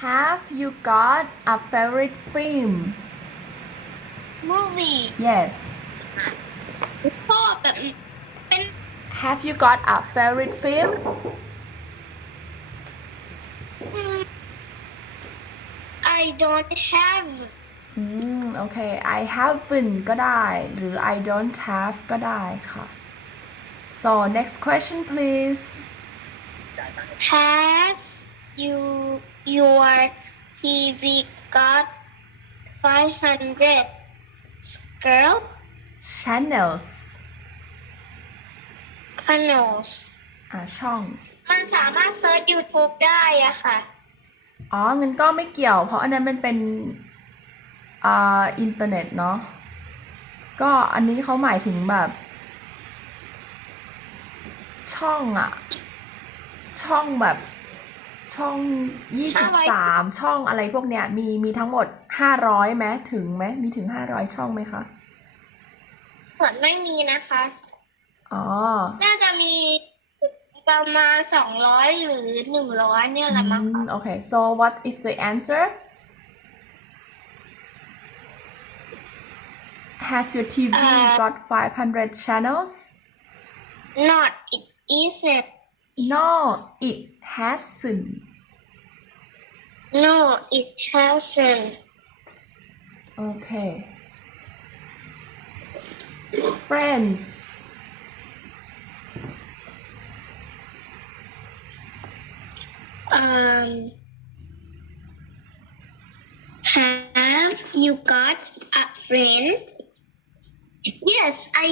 Have you got a favorite film movie Yes ชอบแบบเป็น Have you got a favorite film อืม I don't have อืม โอเค I haven't ก็ได้ หรือ I don't have ก็ได้ค่ะ so next question please has you your TV got 500 scroll channels panels อ่าช่อง มันสามารถเซิร์ช YouTube ได้อะค่ะ อ๋องั้นก็ไม่เกี่ยว เพราะอันนั้นมันเป็นอ่าอินเทอร์เน็ตเนาะ ก็อันนี้เขาหมายถึงแบบ ช่องอะช่องแบบ ช่องยี่สิบสามช่องอะไรพวกเนี้ย มีมีทั้งหมดห้าร้อยไหมถึงไหมมีถึงห้าร้อยช่องไหมคะเหมือนไม่มีนะคะ อ๋อ น่าจะมีประมาณ200หรือ100เนี่ยแหละมั้งอืมคะโอเค so what is the answer has your TV เอ่อ got 500 channels not it isn't no it hasn't. No it hasn't. Okay. Friends. Um have you got a friend? Yes I